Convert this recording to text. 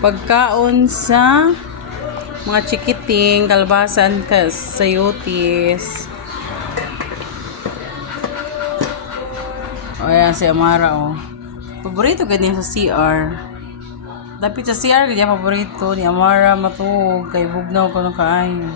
Pagkaon sa mga chikiting, kalbasan, sayotis. O, ayan si Amara, oh. Paborito ganyan sa CR. Dapit sa CR, ganyan paborito ni Amara matug. Kay bugnaw ko ng kain.